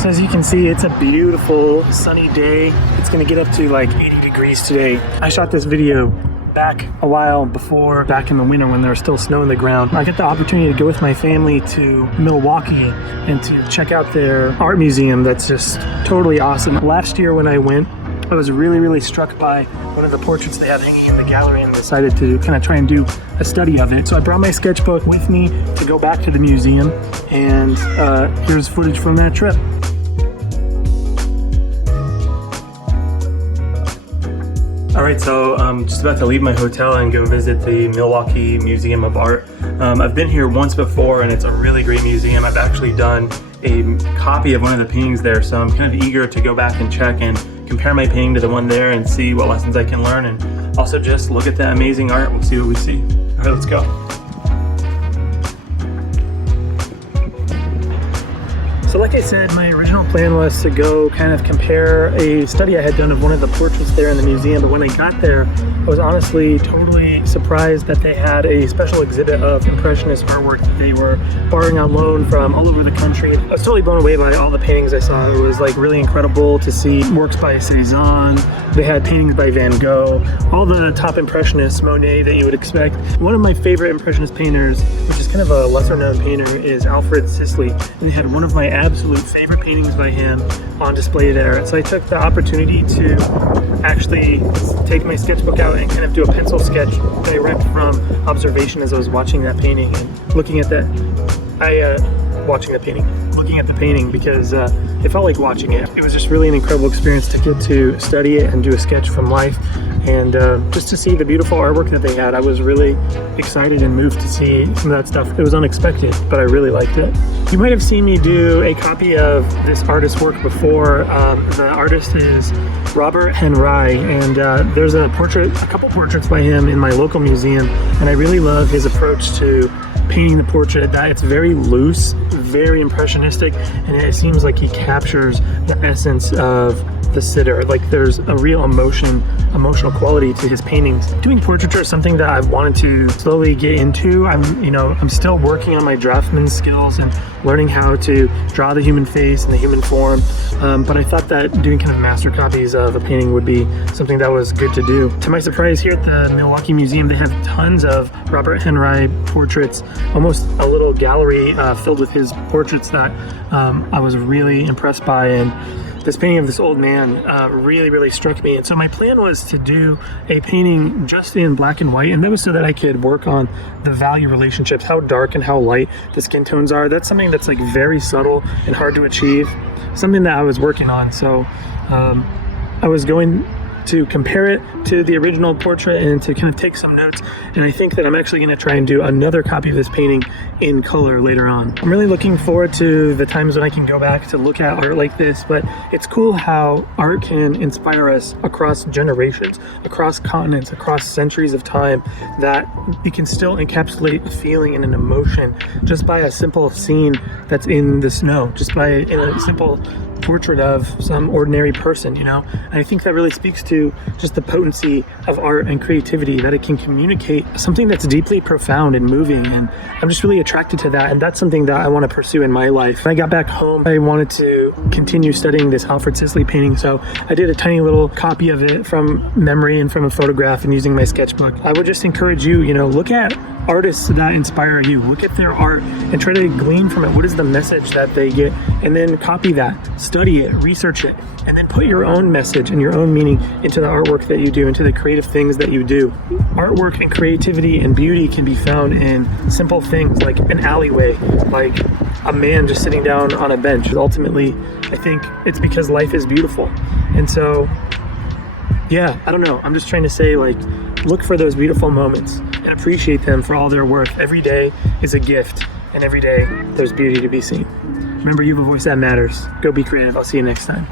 So as you can see, it's a beautiful sunny day. It's gonna get up to like 80 degrees today. I shot this video back a while before, back in the winter when there was still snow in the ground. I got the opportunity to go with my family to Milwaukee and to check out their art museum that's just totally awesome. Last year when I went, I was really struck by one of the portraits they have hanging in the gallery and decided to kind of try and do a study of it. So I brought my sketchbook with me to go back to the museum, and here's footage from that trip. All right, so I'm just about to leave my hotel and go visit the Milwaukee Museum of Art. I've been here once before and it's a really great museum. I've actually done a copy of one of the paintings there, so I'm kind of eager to go back and check and compare my painting to the one there and see what lessons I can learn, and also just look at the amazing art. We'll see what we see. All right, let's go. So like I said, my original plan was to go kind of compare a study I had done of one of the portraits there in the museum, but when I got there, I was honestly totally surprised that they had a special exhibit of Impressionist artwork that they were borrowing on loan from all over the country. I was totally blown away by all the paintings I saw. It was like really incredible to see works by Cézanne. They had paintings by Van Gogh, all the top Impressionists, Monet that you would expect. One of my favorite Impressionist painters, which is kind of a lesser known painter, is Alfred Sisley. And they had one of my absolute favorite paintings by him on display there. So I took the opportunity to actually take my sketchbook out and kind of do a pencil sketch direct from observation as I was watching that painting and looking at that. Looking at the painting because it felt like watching it. It was just really an incredible experience to get to study it and do a sketch from life, and just to see the beautiful artwork that they had. I was really excited and moved to see some of that stuff. It was unexpected, but I really liked it. You might have seen me do a copy of this artist's work before. The artist is Robert Henri, and there's a couple portraits by him in my local museum, and I really love his approach to painting the portrait. That it's very loose, very impressionistic, and it seems like he captures the essence of the sitter. Like there's a real emotional quality to his paintings. Doing portraiture is something that I've wanted to slowly get into. I'm still working on my draftsman skills and learning how to draw the human face and the human form. But I thought that doing kind of master copies of a painting would be something that was good to do. To my surprise, here at the Milwaukee Museum, they have tons of Robert Henri portraits, almost a little gallery filled with his portraits that I was really impressed by. And this painting of this old man really struck me. And so my plan was to do a painting just in black and white, and that was so that I could work on the value relationships, how dark and how light the skin tones are. That's something that's like very subtle and hard to achieve, something that I was working on. So I was going to compare it to the original portrait and to kind of take some notes, and I think that I'm actually going to try and do another copy of this painting in color later on. I'm really looking forward to the times when I can go back to look at art like this, but it's cool how art can inspire us across generations, across continents, across centuries of time, that it can still encapsulate a feeling and an emotion just by a simple scene that's in the snow, just by a simple portrait of some ordinary person, you know? And I think that really speaks to just the potency of art and creativity, that it can communicate something that's deeply profound and moving, and I'm just really attracted to that, and that's something that I want to pursue in my life. When I got back home, I wanted to continue studying this Alfred Sisley painting, so I did a tiny little copy of it from memory and from a photograph and using my sketchbook. I would just encourage you, look at artists that inspire you, look at their art and try to glean from it. What is the message that they get? And then copy that, study it, research it, and then put your own message and your own meaning into the artwork that you do, into the creative things that you do. Artwork and creativity and beauty can be found in simple things like an alleyway, like a man just sitting down on a bench. Ultimately, I think it's because life is beautiful. And so, yeah, I don't know. I'm just trying to say, look for those beautiful moments and appreciate them for all their worth. Every day is a gift, and every day there's beauty to be seen. Remember, you have a voice that matters. Go be creative. I'll see you next time.